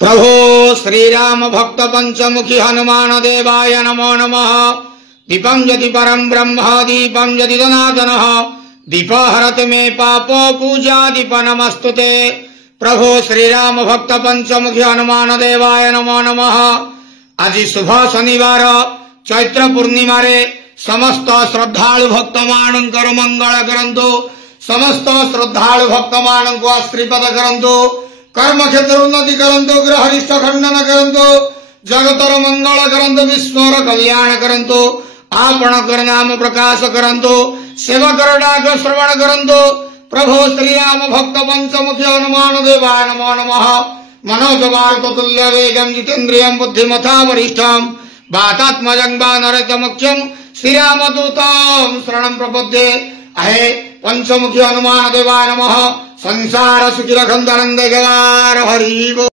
प्रभो श्रीराम भक्त पंचमुखी हनुमान देवाय नमो नमः। दीपं यदि परं ब्रह्म दीपं यदि सनातनः दीप हरति मे पाप पूजा दीप नमस्तुते। प्रभो श्रीराम भक्त पंचमुखी हनुमान देवाय नमो नमः। आज शुभ शनिवार चैत्र पूर्णिमा रे समस्त श्रद्धालु भक्त मानकर मंगल करंतु। समस्त श्रद्धालु भक्त मान को आशीर्वाद करंतु। कर्म क्षेत्र उन्नति करंतु। ग्रह रिष्ट खंडन करंतु। जगतर मंगल करंतु। विश्वर कल्याण करंतु। आपणकर नाम प्रकाश करंतु। सेवकर डाक श्रवण करंतु। प्रभो श्रीराम भक्त पंचमुखी हनुमान देवाय नमो नमः। मनोजवार तुल्य वेगं जितेन्द्रियं बुद्धिमता वरिष्ठं वातात्मजं वानरतमुख्यं श्रीरामदूतं शरणं प्रपद्ये। अहे पंचमुखी हनुमान देवाय नमः। संसार सुखी रखंत आनंद गवार हरि बोल।